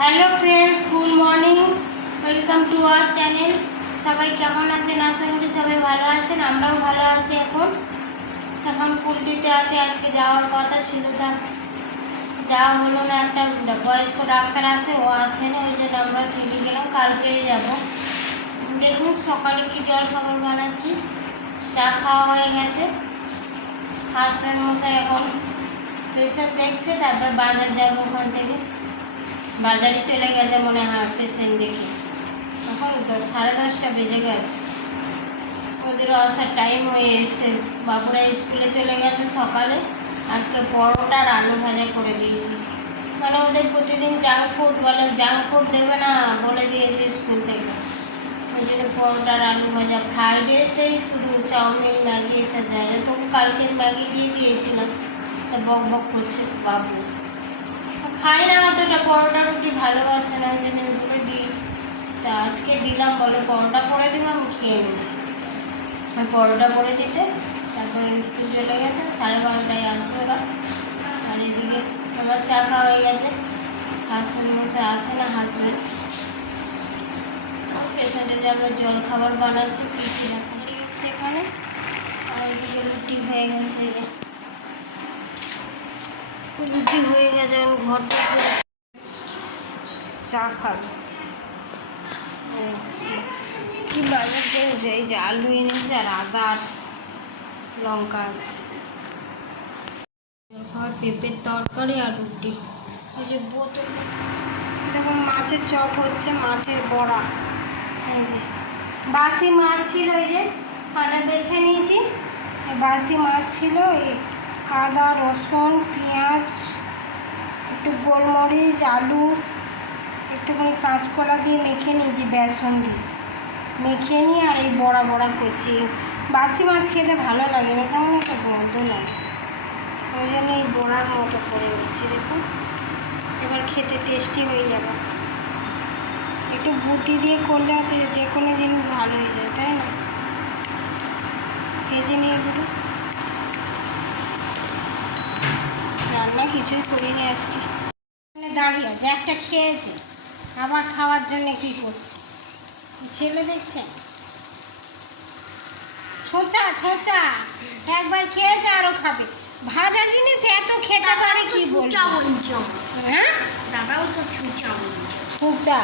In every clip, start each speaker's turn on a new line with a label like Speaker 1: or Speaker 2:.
Speaker 1: Hello friends good morning welcome to our channel সবাই কেমন আছেন? আশা করি সবাই ভালো আছেন, আমরাও ভালো আছি এখন। এখন কুলটিতে আছে, আজকে যাওয়ার কথা ছিল তার যাওয়া হলো না, একটা বয়স্ক ডাক্তার আসে ও আসে না ওই জন্য আমরা থেকে গেলাম কালকেই যাব। দেখুন সকালে কি জল খাবার বানাচ্ছি। চা খাওয়া হয়ে গেছে। হাজব্যান্ড মশাই এখন পেশেন্ট দেখছে, তারপর বাজার যাব ওখান থেকে। বাজারে চলে গেছে মনে হয় পেশেন্ট দেখে। তখন সাড়ে দশটা বেজে গেছে। ওদেরও আসার টাইম হয়ে এসছে। বাবুরা স্কুলে চলে গেছে সকালে। আজকে পরোটা আলু ভাজা করে দিয়েছি। মানে ওদের প্রতিদিন জাঙ্ক ফুড বলে জাঙ্ক ফুড দেবে না, বলে দিয়েছে স্কুল থেকে। ওই জন্য পরোটা আর আলু ভাজা ফ্রাইডেতেই শুধু চাউমিন, ম্যাগি, এসব দেয়। তবু কালকে ম্যাগি দিয়ে দিয়েছিলাম। বক বক করছে বাবু। খাই না অতটা পরোটা রুটি ভালোবাসে না জন্য বলে দিই। তা আজকে দিলাম বলে পরোটা করে দিব আমি খেয়ে নিই পরোটা করে দিতে, তারপরে স্কুল চলে গেছে, সাড়ে বারোটায় আসবে ওরা। আর এদিকে আমার চা খাওয়া হয়ে গেছে। হাসবেন্ড মশাই আসে না হাসবেন্ড পেশেন্টে যাবে জল খাবার বানাচ্ছে, কী রাখা হচ্ছে এখানে? আর এদিকে রুটি হয়ে গেছে যে। রুটি হয়ে গেছে, এখন ঘর চা খাবে। কি বাজার করেছে? এই যে আলু এনেছে আর আদা লঙ্কা আছে। পেঁপের তরকারি আর রুটি। ওই যে বোতল। দেখুন, মাছের চপ হচ্ছে, মাছের বড়া। এই বাসি মাছ ছিল ওই যে কাটা বেছে নিয়েছি। বাসি মাছ ছিল, এই আদা, রসুন, পেঁয়াজ, একটু গোলমরিচ, আলু, একটুখানি কাঁচকলা দিয়ে মেখে নিয়েছি বেসন দিয়ে। মেখে নিয়ে আর এই বড়া বড়া করছি। বাসি মাছ খেতে ভালো লাগে না কেমন একটা গন্ধ লাগে। ওই জন্য এই বড়ার মতো করে নিচ্ছি, দেখুন। এবার খেতে টেস্টি হয়ে যাবে। একটু বুটি দিয়ে করলে যে কোনো জিনিস ভালো হয়ে যায়, তাই না? ভেজে নিয়ে দুটো। রান্না কিছুই করিনি আজকে। এখানে দাঁড়িয়ে আছে একটা খেয়েছে। আবার খাওয়ার জন্য কি করছে? ছেলে দেখছে? ছোঁচা ছোঁচা। একবার খেয়েছে আরও খাবে। ভাজা জিনিস এত খেতে পারে কি হ্যাঁ?
Speaker 2: দাদাও তো ছুচা বলছে।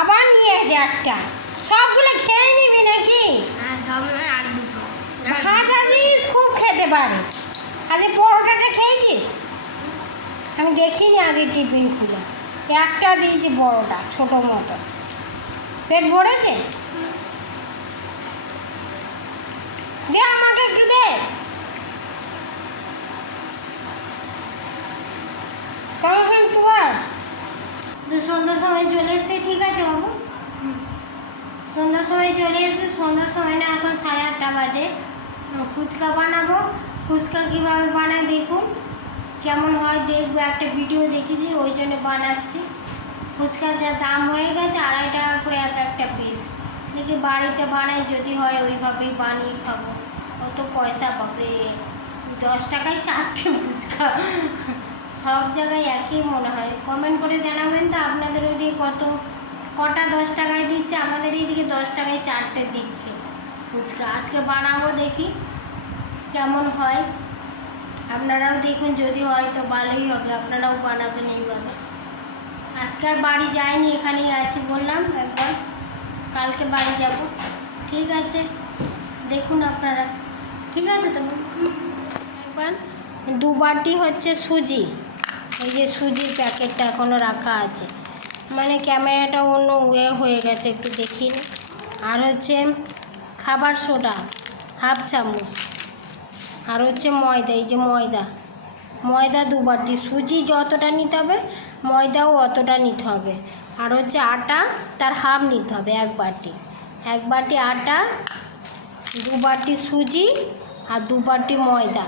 Speaker 1: আবার নিয়ে যে একটা। সবগুলো খেয়ে নিবি নাকি? ভাজা জিনিস খুব খেতে পারে। আজ পরোটাটা খেয়েছিস? আমি দেখিনি আগে টিফিন খুলে। একটা দিয়েছি বড়টা, ছোট মতো। পেট ভরেছে? দে আমাকে একটু দে। কেমন তো সন্ধ্যার সময় চলে এসছে, ঠিক আছে বাবু? সন্ধ্যার সময় চলে এসে সন্ধ্যার সময় না এখন সাড়ে আটটা বাজে। ফুচকা বানাবো। ফুচকা কীভাবে বানায় দেখুন। কেমন হয় দেখব, একটা ভিডিও দেখেছি, ওই জন্য বানাচ্ছি। ফুচকার যা দাম হয়ে গেছে, আড়াই টাকা করে এক একটা পিস দেখি বাড়িতে বানাই, যদি হয় ওইভাবেই বানিয়ে খাব। অত পয়সা, বাপরে, দশ টাকায় চারটে ফুচকা। সব জায়গায় একই মনে হয়। কমেন্ট করে জানাবেন তো আপনাদের ওইদিকে কত। কটা দশ টাকায় দিচ্ছে, আমাদের এইদিকে দশ টাকায় চারটে দিচ্ছে ফুচকা। আজকে বানাবো দেখি, কেমন হয়। আপনারাও দেখুন যদি হয় তো ভালোই হবে, আপনারাও বানাবেন এইভাবে। আজকে আর বাড়ি যাইনি, এখানেই আছি বললাম একবার, কালকে বাড়ি যাব। ঠিক আছে, দেখুন আপনারা। ঠিক আছে তো একবার দু বাটি হচ্ছে সুজি। এই যে সুজির প্যাকেটটা এখনও রাখা আছে। মানে ক্যামেরাটা অন্য ওয়ে হয়ে গেছে, একটু দেখিয়ে নিই। আর হচ্ছে খাবার সোডা, হাফ চামচ। আর হচ্ছে ময়দা, এই যে ময়দা। ময়দা দু বাটি সুজি যতটা নিতে হবে, ময়দাও অতটা নিতে হবে। আর হচ্ছে আটা, তার হাফ নিতে হবে, এক বাটি। এক বাটি আটা, দু বাটি সুজি আর দু বাটি ময়দা।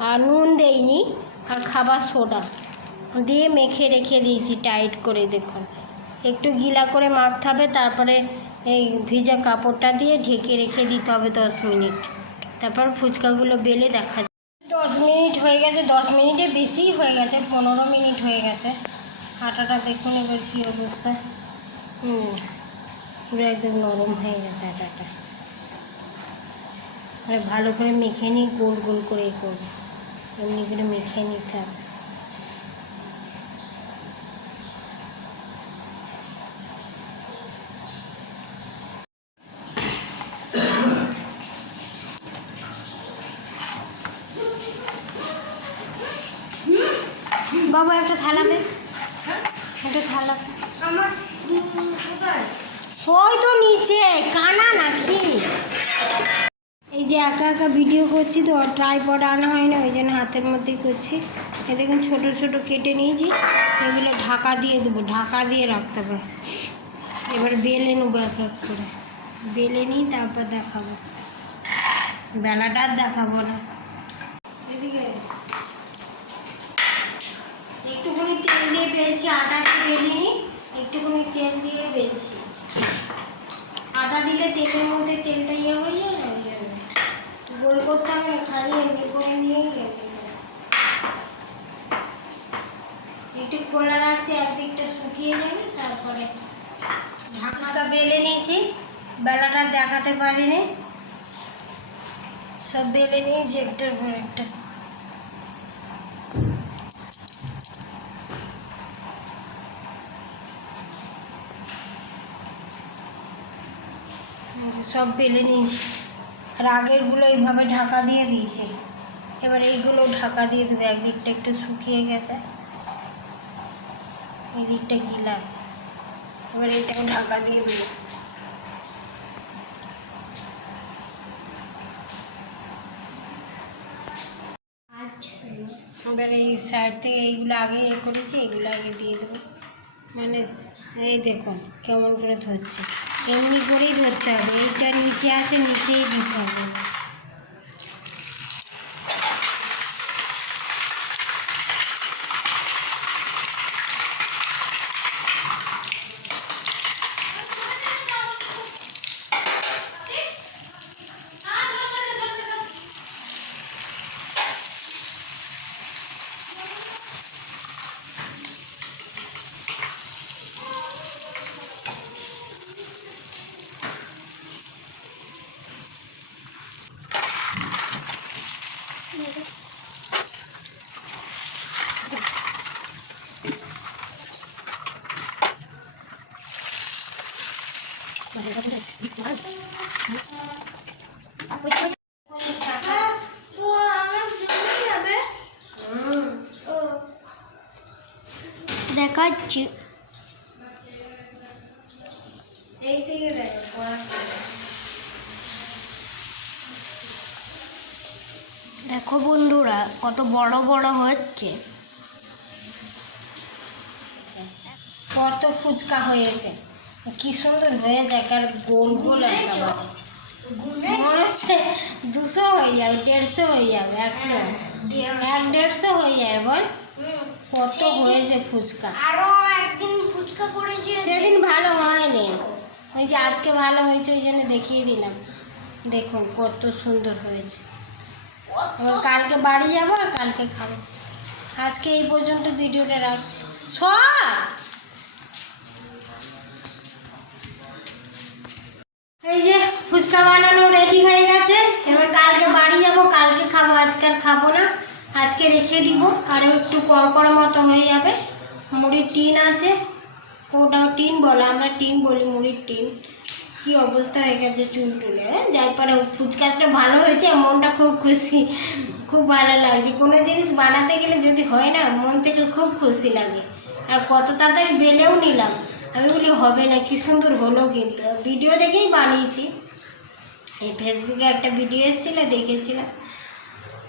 Speaker 1: আর নুন দেইনি, আর খাবার সোডা। দিয়ে মেখে রেখে দিয়েছি, টাইট করে, দেখুন। একটু গিলা করে মাখতে হবে, তারপরে এই ভিজা কাপড়টা দিয়ে ঢেকে রেখে দিতে হবে দশ মিনিট। তারপর ফুচকাগুলো বেলে দেখা যায়। দশ মিনিট হয়ে গেছে, দশ মিনিটে বেশি হয়ে গেছে, পনেরো মিনিট হয়ে গেছে। আটাটা দেখুন এবার কী অবস্থা। হুম, পুরো একদম নরম হয়ে গেছে আটাটা মানে ভালো করে মেখে নিই, গোল গোল করে করব। এমনি করে মেখে নিতে হবে বাবা একটা থালা দে একটা থালা দে।
Speaker 2: আমার কোথায়
Speaker 1: ওই তো নিচে কানা নাকি এই যে একা একা ভিডিও করছি তো ট্রাইপড আনা হয় না ওই জন্য হাতের মধ্যেই করছি। এই দেখুন, ছোটো ছোটো কেটে নিয়েছি, এগুলো ঢাকা দিয়ে দেবো, ঢাকা দিয়ে রাখতে হবে। এবার বেলে নেব এক এক করে। বেলে নিই, তারপর দেখাবো। বেলাটা আর দেখাবো না। এদিকে একটুখানি তেল দিয়ে বেলছি আটাটা বেলিনি একটুখানি তেল দিয়ে বেলছি। আটা দিলে তেলের মধ্যে তেলটা ইয়ে হয়ে যায় গোল করতে হবে খালি একটু খোলা একদিকটা শুকিয়ে তারপরে বেলে নিয়েছি। বেলাটা দেখাতে সব বেলে নিয়েছি সব বেলে নিয়েছি। আর আগেরগুলো এইভাবে ঢাকা দিয়ে দিয়েছে। এবার এইগুলো ঢাকা দিয়ে দেবে, একদিকটা একটু শুকিয়ে গেছে। এই দিকটা গিলা। এবার এটাও ঢাকা দিয়ে দেবো। এবার এই সাইড থেকে এইগুলো আগে এ করেছি, এগুলো আগে দিয়ে দেবো। মানে এই দেখুন, কেমন করে ধরছে। এমনি করেই ধরতে হবে। এইটা নিচে আছে নিচেই ধরতে হবে।
Speaker 2: দেখাচ্ছি।
Speaker 1: দেখো
Speaker 2: বন্ধুরা কত বড় বড় হচ্ছে।
Speaker 1: কত ফুচকা হয়েছে। কি সুন্দর হয়ে যায় কার গোল গোল মনে হচ্ছে দুশো হয়ে যাবে, দেড়শো হয়ে যাবে, একশো। এক দেড়শো হয়ে যাবে, বল। কত হয়েছে ফুচকা?
Speaker 2: আরও
Speaker 1: সেদিন ভালো হয়নি। ওই যে আজকে ভালো হয়েছে, ওই জন্য দেখিয়ে দিলাম। দেখুন কত সুন্দর হয়েছে। কালকে বাড়ি যাব আর কালকে খাব। আজকে এই পর্যন্ত ভিডিওটা রাখছি। সব! এই যে ফুচকা বানানো রেডি হয়ে গেছে। এবার কালকে বাড়ি যাব, কালকে খাব, আজকে আর খাব না। আজকে রেখে দিব, আর একটু কড়কড় মতো হয়ে যাবে। মুড়ির টিন আছে। ওটাও টিন বলে, আমরা টিন বলি মুড়ির টিন। কি অবস্থা হয়ে গেছে চুল টুলে যার পরে পারে ফুচকাটা ভালো হয়েছে মনটা খুব খুশি। খুব ভালো লাগছে। কোনো জিনিস বানাতে গেলে যদি হয় না, মন থেকে খুব খুশি লাগে। আর কত তাড়াতাড়ি বেলেও নিলাম। আমি বলি, হবে না, কি সুন্দর হলো কিন্তু। ভিডিও দেখেই বানিয়েছি। এই ফেসবুকে একটা ভিডিও এসেছিল, দেখেছিলাম।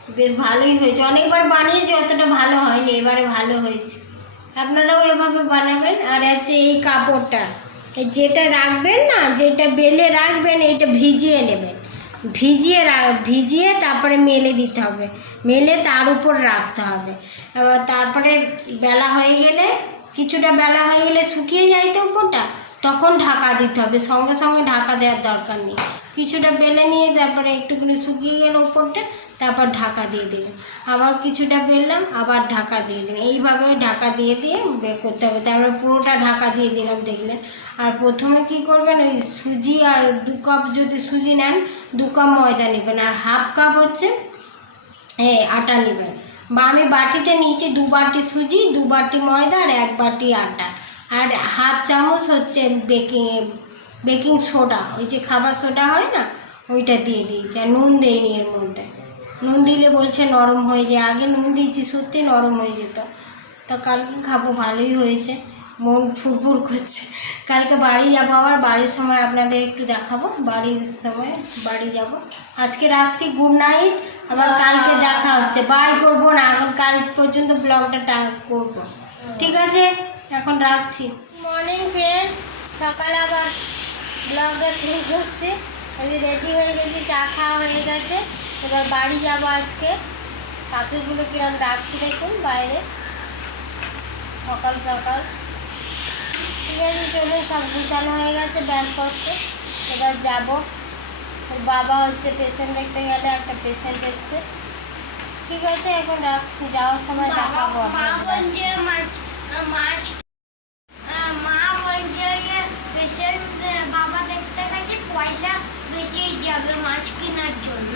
Speaker 1: বেশ ভালোই হয়েছে। অনেকবার বানিয়েছি, অতটা ভালো হয়নি, এবারে ভালো হয়েছে। আপনারাও এভাবে বানাবেন। আর হচ্ছে এই কাপড়টা যেটা রাখবেন না, যেটা বেলে রাখবেন, এইটা ভিজিয়ে নেবেন। ভিজিয়ে রা- ভিজিয়ে তারপরে মেলে দিতে হবে। মেলে তার উপর রাখতে হবে। তারপরে বেলা হয়ে গেলে কিছুটা বেলা হয়ে গেলে শুকিয়ে যায় তো উপরটা তখন ঢাকা দিতে হবে। সঙ্গে সঙ্গে ঢাকা দেওয়ার দরকার নেই। কিছুটা বেলে নিয়ে তারপরে একটুখানি শুকিয়ে গেলে উপরটা, তারপর ঢাকা দিয়ে দিলাম আবার কিছুটা বেললাম, আবার ঢাকা দিয়ে দিলাম এইভাবে ঢাকা দিয়ে দিয়ে করতে হবে। তারপরে পুরোটা ঢাকা দিয়ে দিলাম, দেখলেন? আর প্রথমে কি করবেন, ওই সুজি আর দু কাপ যদি সুজি নেন, দু কাপ ময়দা নেবেন। আর হাফ কাপ হচ্ছে হ্যাঁ আটা নেবেন। বা আমি বাটিতে নিয়েছি দু বাটি সুজি, দু বাটি ময়দা আর এক বাটি আটা। আর হাফ চামচ হচ্ছে বেকিং বেকিং সোডা ওই যে খাবার সোডা হয় না, ওইটা দিয়ে দিয়েছি। আর নুন দেয়নি এর মধ্যে। নুন দিলে বলছে নরম হয়ে যায়। আগে নুন দিয়েছি সত্যি নরম হয়ে যেত। তা কালকে খাব, ভালোই হয়েছে। মন ফুরফুর করছে। কালকে বাড়ি যাব আবার, বাড়ির সময় আপনাদের একটু দেখাবো। বাড়ির সময় বাড়ি যাব। আজকে রাখছি গুড নাইট আবার কালকে দেখা হচ্ছে। বাই করব না, এখন কাল পর্যন্ত ব্লগটা টা করব। ঠিক আছে? এখন রাখছি। মর্নিং ফ্রেন্ডস সকাল আবার ব্লগটা শুরু করছি। আমি রেডি হয়ে গেছি, চা খাওয়া হয়ে গেছে। এবার বাড়ি যাব আজকে। পাখিগুলো কিরম ডাকছি দেখুন বাইরে। সকাল সকাল। ঠিক আছে চলো সব গুছানো হয়ে গেছে ব্যাগপত্র। এবার যাব। ওর বাবা হচ্ছে পেশেন্ট দেখতে গেলে একটা পেশেন্ট এসছে। ঠিক আছে এখন রাখছি। যাওয়ার সময় দেখাবো
Speaker 2: মা বলছে মাছ মাছ আহ, মা বলছে যে পেশেন্ট বাবা দেখতে গেছে পয়সা বেঁচে যাবে মাছ কেনার জন্য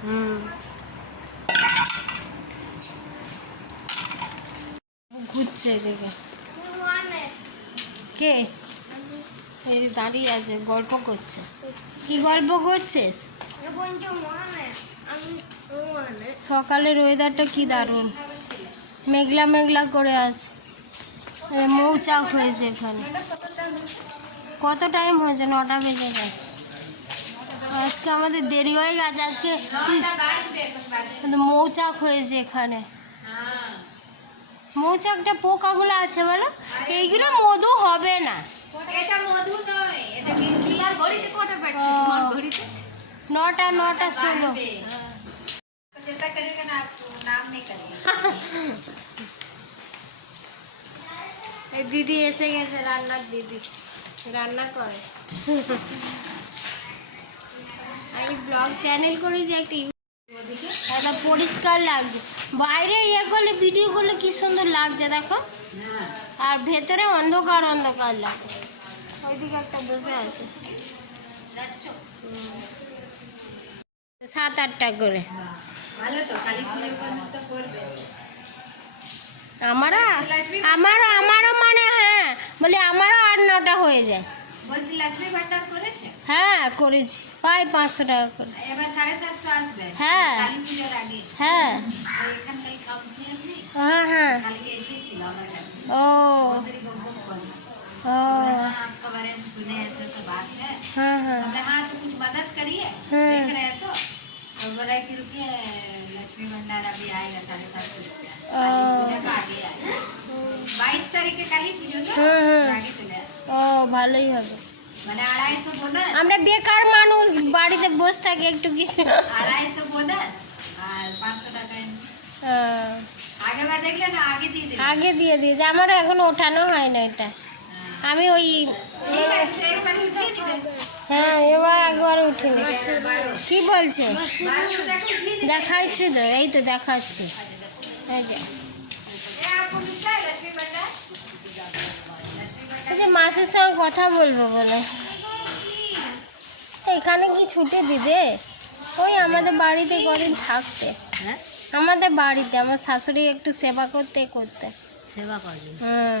Speaker 1: হুম ঘুরছে দেখে কে এই যে দাঁড়িয়ে আছে, গল্প করছে। কি গল্প করছিস? সকালের ওয়েদারটা কি দারুণ। মেঘলা মেঘলা করে আছে। মৌচাক হয়েছে এখানে। কত টাইম হয়েছে? নটা বেজে গেছে। আজকে আমাদের দেরি হয়ে গেছে। আজকে মৌচাক হয়েছে এখানে। মৌচাকটা পোকাগুলো আছে বলো? এইগুলো মধু হবে না।
Speaker 3: এটা মধু
Speaker 1: নটা নটা, ষোলো। দিদি এসে গেছে, রান্নার দিদি। রান্না করে। আমি ব্লগ চ্যানেল করেছি একটা পরিষ্কার লাগছে। বাইরে ইয়ে করলে ভিডিও করলে কি সুন্দর লাগছে দেখো। আর ভেতরে অন্ধকার অন্ধকার লাগছে। ওইদিকে একটা বসে আছে। সাত আটটা করে। আমারও আমারও আমারও মানে হ্যাঁ বলি আমারও আট নটা হয়ে যায়। হ্যাঁ করেছি পাই পাঁচশো টাকা করে। হ্যাঁ। হ্যাঁ। হ্যাঁ হ্যাঁ।
Speaker 3: আমার কাছে
Speaker 1: ও।
Speaker 3: आपका बारे में सुने ऐसा तो बात है
Speaker 1: হ্যাঁ হ্যাঁ
Speaker 3: हमने हाँ तो कुछ मदद करिए
Speaker 1: हाँ।
Speaker 3: देख रहे हैं तो तो बोला कि रुकिए लक्ष्मी भंडार अभी आएगा साढ़े सात सौ रुपया
Speaker 1: आ।
Speaker 3: काली पूजा का आगे आएगा बाईस तारीख के काली पूजो ना
Speaker 1: हाँ, हाँ।
Speaker 3: आगे चले आए।
Speaker 1: ও ভালোই হবে
Speaker 3: মানে আড়াই শো বোনাস
Speaker 1: আমরা বেকার মানুষ বাড়িতে বসে থাকি একটু কিছু
Speaker 3: আড়াই শো বোনাস আর পাঁচশো টাকা এমনি।
Speaker 1: হ্যাঁ,
Speaker 3: আগে বার দেখলে না আগে দিয়ে দিলে
Speaker 1: আগে দিয়ে দিয়েছে আমারও এখন ওঠানো হয় না এটা আমি ওই হ্যাঁ এবার একবার উঠে কি বলছে? দেখাচ্ছি তো এই তো দেখাচ্ছি। মাসের সঙ্গে কথা বলব বলে। এখানে কি ছুটি দিবে? ওই আমাদের বাড়িতে কদিন থাকতে
Speaker 3: হ্যাঁ?
Speaker 1: আমাদের বাড়িতে আমার শাশুড়ি একটু সেবা করতে করতে।
Speaker 3: সেবা করবে
Speaker 1: হুম।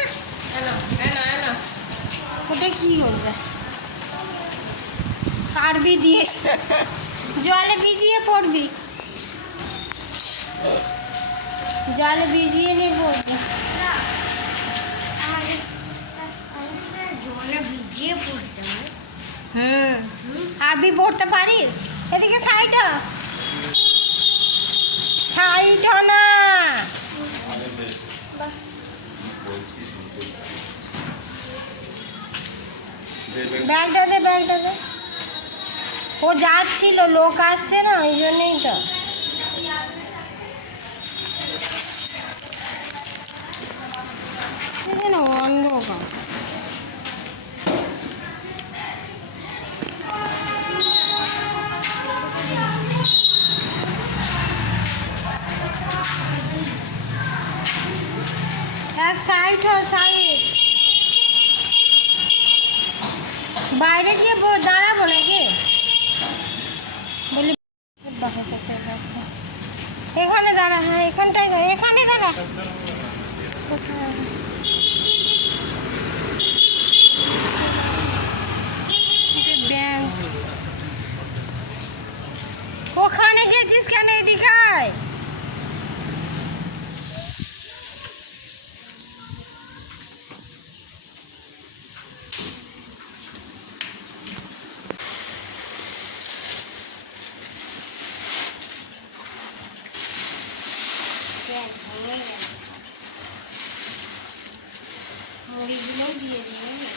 Speaker 1: ওটা কি করবে পারবি দিয়ে। জলে ভিজিয়ে পড়বি। জলে ভিজিয়ে নিয়ে পড়বি। আরবি পড়তে পারিস? এদিকে সাইডা সাইডা না। ব্যাগটা দে ব্যাগটা দে। ও যাচ্ছিল, লোক আসছে না ওই জন্যই তো। এখানে অন্ধকার। এক সাইড হ সাইড বাইরে গিয়ে দাঁড়াবো এখানে দাঁড়া হ্যাঁ এখানটায় দাঁড়া এখানে দাঁড়া। ব্যাংক ওখানে গেছিস কেন এদিকে আয়?
Speaker 2: মুড়িগুলো দিয়ে নিয়ে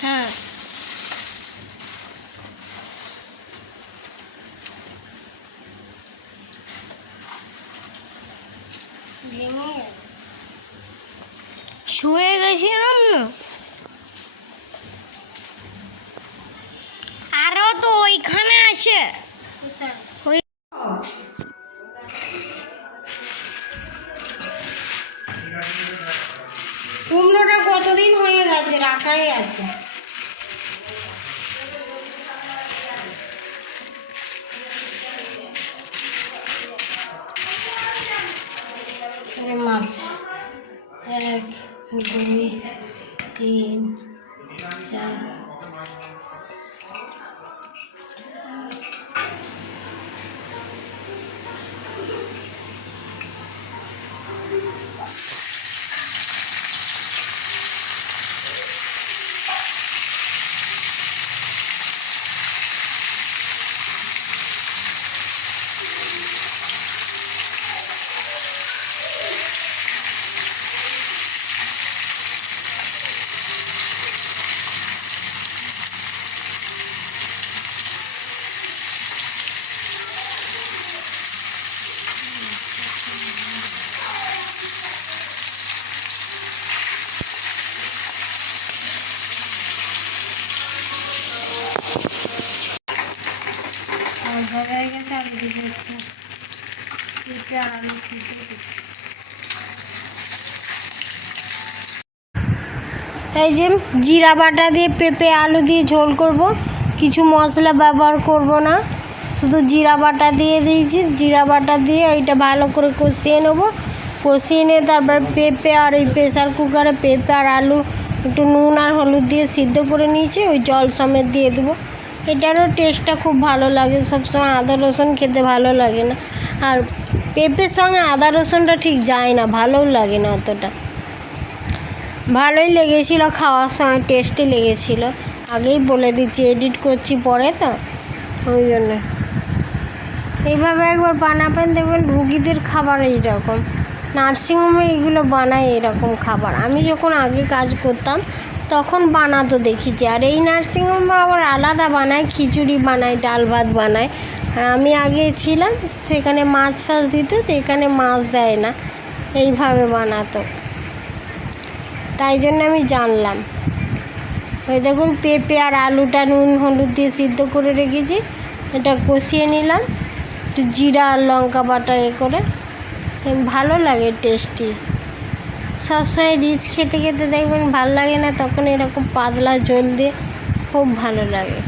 Speaker 1: হ্যাঁ
Speaker 2: ভেঙে গেল শুয়ে গেছিলাম না আরও তো ওইখানে আছে
Speaker 1: কোথায়
Speaker 2: ওই
Speaker 1: কুমড়োটা কতদিন হয়ে গেছে রাখাই আছে এখানে মাছ এক দুই তিন চার আর ভাজা হয়ে গেছে আর দিকে একটু পেঁপে আর আলু সিদ্ধ করছি। এই যে জিরা বাটা দিয়ে পেঁপে, আলু দিয়ে ঝোল করব। কিছু মশলা ব্যবহার করব না। শুধু জিরা বাটা দিয়ে দিয়েছি। জিরা বাটা দিয়ে এইটা ভালো করে কষিয়ে নেব। কষিয়ে নিয়ে তারপর পেঁপে আর ওই প্রেসার কুকারে পেঁপে আর আলু, একটু নুন আর হলুদ দিয়ে সিদ্ধ করে নিয়েছি। ওই জল সমেত দিয়ে দেবো। এটারও টেস্টটা খুব ভালো লাগে। সবসময় আদা রসুন খেতে ভালো লাগে না। আর পেঁপের সঙ্গে আদা রসুনটা ঠিক যায় না, ভালোও লাগে না অতটা। ভালোই লেগেছিল, খাওয়ার সময় টেস্টি লেগেছিল। আগেই বলে দিচ্ছি এডিট করছি পরে তো, ওই জন্য। এইভাবে একবার বানাবেন, দেখবেন রুগীদের খাবার এইরকম। নার্সিংহোমে এগুলো বানায় এরকম খাবার। আমি যখন আগে কাজ করতাম, তখন বানাতো দেখেছি আর এই নার্সিংহোমে আবার আলাদা বানায়, খিচুড়ি বানায়, ডাল ভাত বানায়। আর আমি আগে ছিলাম, সেখানে মাছ ফাছ দিত, তো এখানে মাছ দেয় না। এইভাবে বানাতো। তাই জন্য আমি জানলাম। ওই দেখুন, পেঁপে আর আলুটা নুন, হলুদ দিয়ে সিদ্ধ করে রেখেছি। এটা কষিয়ে নিলাম। একটু জিরা আর লঙ্কা বাটা এ করে। ভালো লাগে টেস্টি সবসময় রিচ খেতে খেতে দেখবেন ভালো লাগে না, তখন এরকম পাতলা জল দিয়ে খুব ভালো লাগে।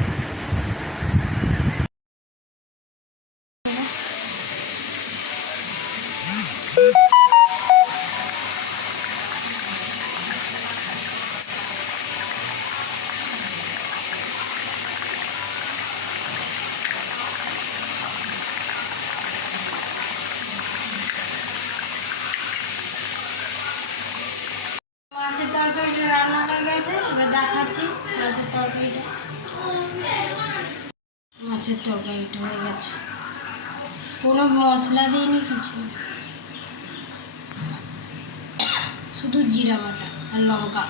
Speaker 1: দেখাচ্ছি মাছের তরকারিটা। মাছের তরকারিটা হয়ে গেছে। কোনো মশলা দিইনি কিছু। শুধু জিরা বাটা আর লঙ্কা।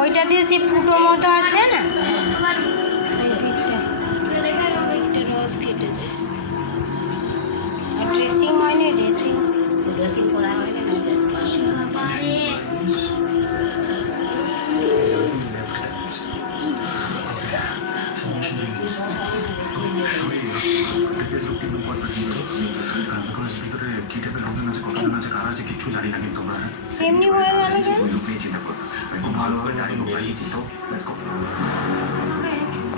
Speaker 1: ওইটা দিয়ে সে ফুটো মতো আছে না? হয়নি ড্রেসিং
Speaker 3: রসিং করা হয় না না যেতে পারে
Speaker 1: এমনি হয়ে গেল কেন?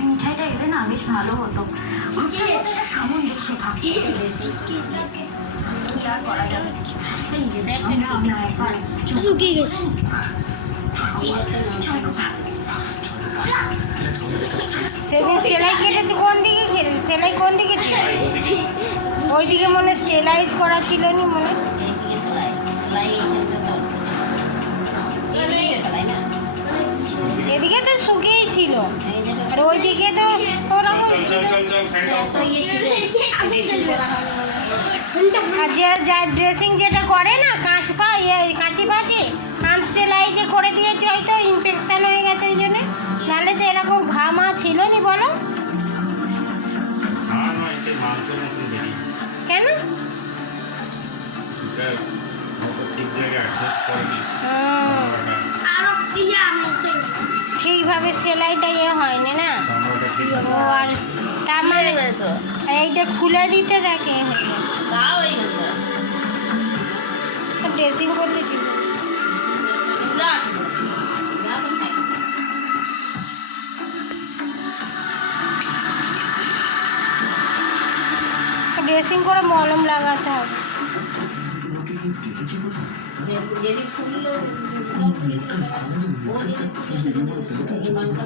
Speaker 4: মিঠাইটা এলে না বেশ ভালো হতো। এমন দেশে থাকি
Speaker 3: বেশি
Speaker 4: কি? আর করা যাবে
Speaker 1: শুকিয়ে গেছে সেদিন সেলাই কেটেছে কোন দিকে কেটেছে সেলাই কোন দিকে ছিল? ওইদিকে মনে স্টেলাইজ করা ছিল নি মনে? এদিকে তো শুকিয়েই ছিল। আর ওইদিকে তো ওরকম ছিল। আর যে যা ড্রেসিং যেটা করে না কাঁচ পা ইয়ে কাঁচি পাচি আনস্টেলাইজে করে দিয়েছে হয়তো ইনফেকশন হয়ে গেছে ওই জন্য। নাহলে তো এরকম ঘামা ছিল নি বলো কেন? ঠিকভাবে সেলাইটা ইয়ে হয়নি না? ও আর তার মানে
Speaker 3: তো।
Speaker 1: আর এইটা খুলে দিতে থাকে ড্রেসিং
Speaker 3: তো খাই।
Speaker 1: ড্রেসিং করে মলম লাগাতে হবে।
Speaker 3: যে- যেদিন খুললো ও যেদিন খুললো সেদিন মাংস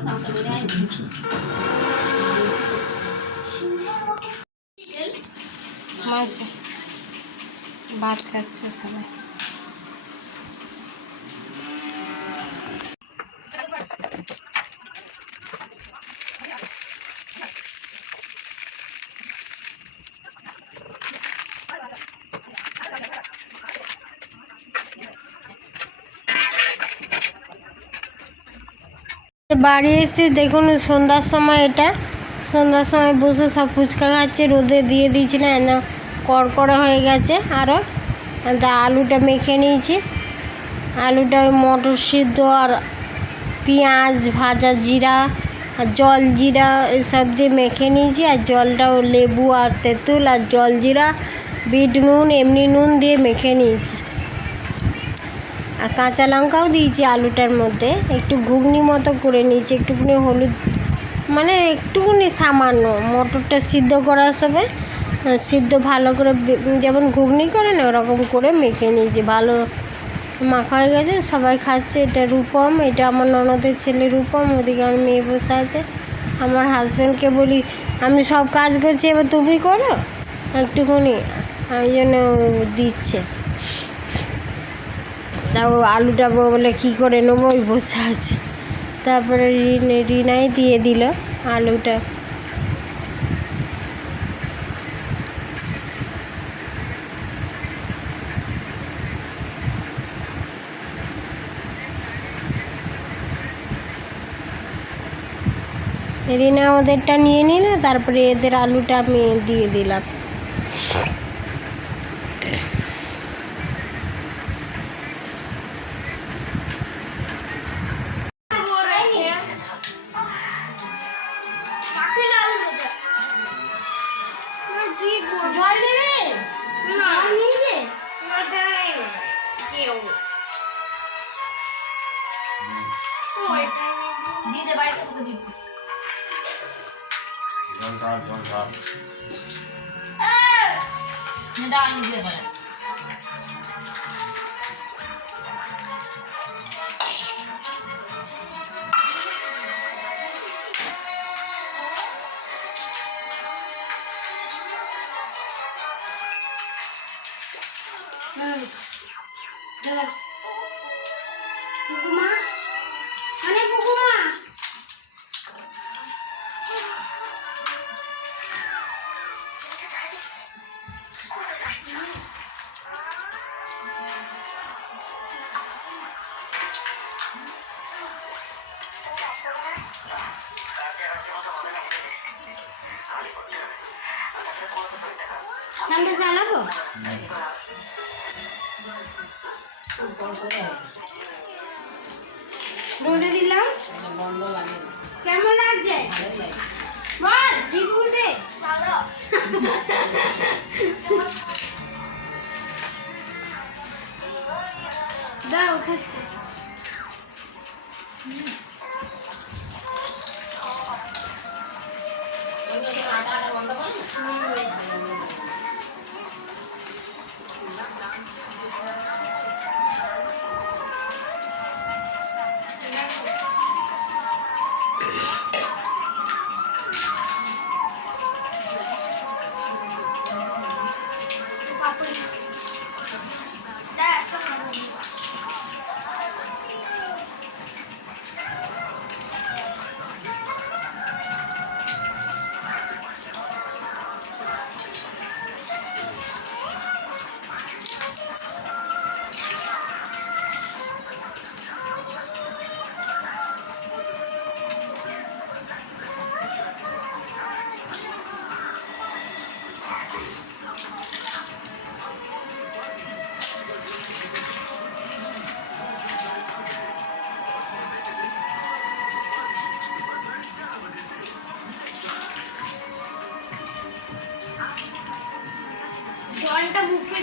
Speaker 1: খাচ্ছে সবাই। বাড়ি এসে দেখুন সন্ধ্যার সময় এটা। সন্ধ্যার সময় বসে সব ফুচকা খাচ্ছে, রোদে দিয়ে দিয়েছি না কড়কড়ে হয়ে গেছে আরও তা আলুটা মেখে নিয়েছি। আলুটা ওই মটর সিদ্ধ আর পেঁয়াজ ভাজা জিরা আর জল জিরা এসব দিয়ে মেখে নিয়েছি। আর জলটাও লেবু আর তেঁতুল আর জল জিরা, বিট নুন, এমনি নুন দিয়ে মেখে নিয়েছি। কাঁচা লঙ্কাও দিয়েছি আলুটার মধ্যে। একটু ঘুগনি মতো করে নিয়েছি, একটুখানি হলুদ মানে একটুখানি সামান্য। মটরটা সিদ্ধ করার সময় সিদ্ধ ভালো করে যেমন ঘুগনি করে না, ওরকম করে মেখে নিয়েছি। ভালো মাখা হয়ে গেছে, সবাই খাচ্ছে। এটা রূপম, এটা আমার ননদের ছেলে রূপম, ওদিকে আমার মেয়ে বসে আছে। আমার হাজব্যান্ডকে বলি, আমি সব কাজ করছি, এবার তুমি করো? একটুখানি ওই জন্য দিচ্ছে। তা ও আলুটা বলে কী করে নেব ওই বসে আছে। তারপরে রিন রিনাই দিয়ে দিল আলুটা। রিনা ওদেরটা নিয়ে নিল, তারপরে এদের আলুটা আমি দিয়ে দিলাম।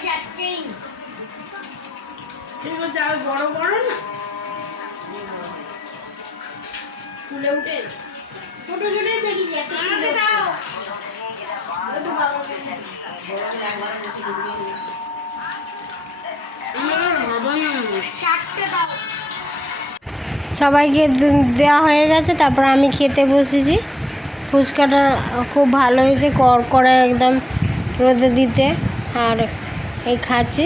Speaker 2: যাচ্ছেই
Speaker 1: বড় বড় না ফুলে উঠে? ছোট ছোটই দেখি
Speaker 2: আমাকে দাও।
Speaker 1: সবাইকে দেওয়া হয়ে গেছে তারপর আমি খেতে বসেছি। ফুচকাটা খুব ভালো হয়েছে কড়কড়া একদম রোদে দিতে। আর এই খাচ্ছি।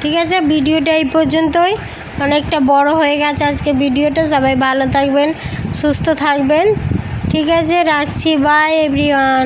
Speaker 1: ঠিক আছে, ভিডিওটা এই পর্যন্তই। অনেকটা বড় হয়ে গেছে আজকে ভিডিওটা। সবাই ভালো থাকবেন, সুস্থ থাকবেন। ঠিক আছে, রাখছি। By everyone